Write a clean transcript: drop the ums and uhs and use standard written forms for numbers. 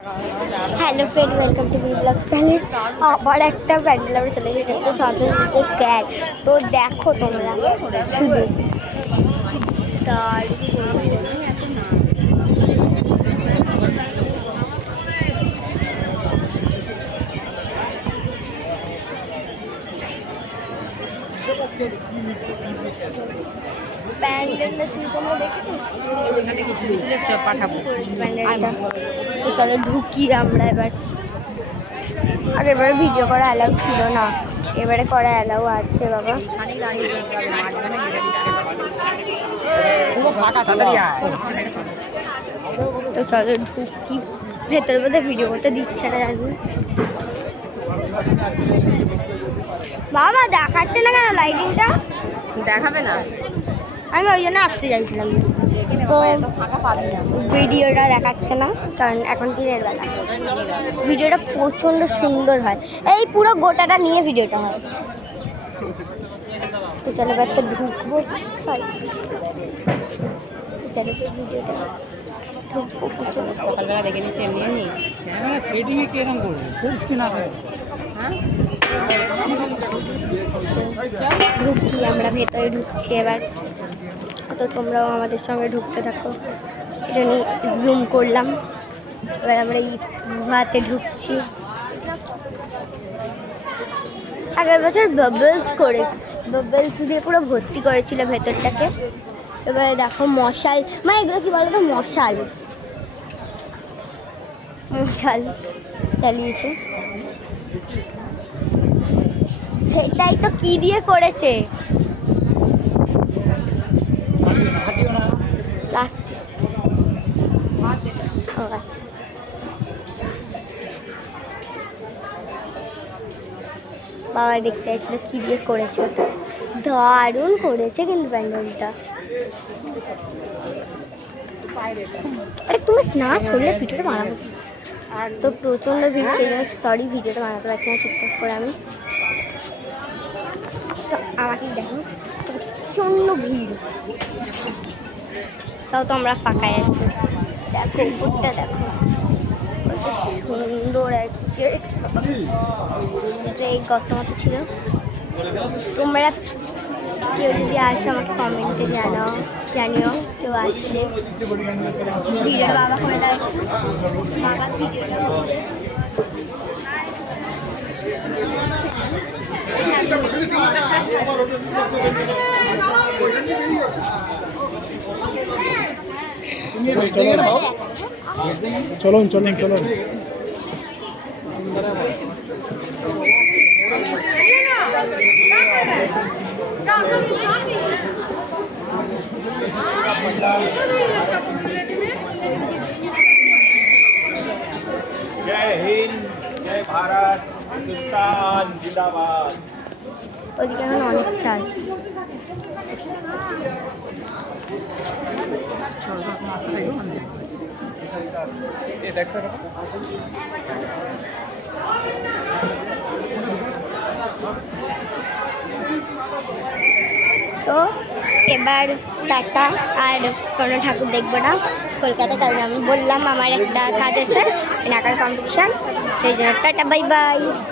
Hello friend, welcome to B blog channel. আবার একটা প্যান্ডেল আমরা চলে গেছি, হচ্ছে স্বাধীনতা স্কোয়ার। তো দেখো তোমরা শুধু দারুণ করেছে। প্যান্ডেলটা শুরু তোমরা দেখেছো? পাঠাবো প্যান্ডেলটা তো চলো ঢুকি আমরা এবার। আগেরবারে ভিডিও করা অ্যালাউ ছিল না, এবারে করা অ্যালাউ আছে বাবা। তো চলো ঢুকি ভেতরে, বোধহয় ভিডিও করতে দিচ্ছে না, জানি বাবা দেখাচ্ছে না কেন লাইটিংটা? দেখাবে না, আমি ওই জন্য আসতে চাইছিলাম। তো ভিডিওটা দেখাচ্ছে না কারণ এখন দিনের বেলা। ভিডিওটা প্রচণ্ড সুন্দর হয়, এই পুরো গোটাটা নিয়ে ভিডিওটা হয়। তো চলো এবার তো ঢুকবো, চলো ভিডিওটা ঢুকবো। সকালবেলা দেখে নিচ্ছি এমনি এমনি। ঢুকি আমরা, ভেতরে ঢুকছি এবার। তো তোমরাও আমাদের সঙ্গে ঢুকতে থাকো। এটা নিয়ে জুম করলাম। এবার আমরা এই গুহাতে ঢুকছি। আগের বছর বাবলস দিয়ে পুরো ভর্তি করেছিল ভেতরটাকে। এবারে দেখো মশাল, মা এগুলো কি বলো তো? মশাল চালিয়েছে, সেটাই তো কি দিয়ে করেছে? প্লাস্টিক। ও আচ্ছা, বাবা দেখতে চাইছিল কি দিয়ে করেছে। দারুণ করেছে কিন্তু প্যান্ডেলটা। আরে তুমি না শুনলে ভিডিওটা বানাবো। আর তো প্রচণ্ড ভিড়, সেই জন্য সরি ভিডিওটা বানাতে পারছি না ঠিকঠাক করে আমি। তো আমাকে দেখো প্রচণ্ড ভিড়, তাও তো আমরা ফাঁকায় আছি। দেখো উপরটা দেখো কত সুন্দর আছে। এই গত মতো ছিল। তোমরা কেউ যদি আসো আমাকে কমেন্টে জানিও কেউ আসলে। ভিডিও বাবা করে দেয়, বাবা ভিডিও করছে। চলুন চলুন চলুন। जय हिंद, जय भारत, हिंदुस्तान जिंदाबाद। ওদিকে এখন অনেকটা আছে। তো এবার টাটা, আর কোনো ঠাকুর দেখবো না কলকাতা, কারণ আমি বললাম আমার একটা কাজ আছে, আঁকার কম্পিটিশান, সেই জন্য টাটা বাই বাই।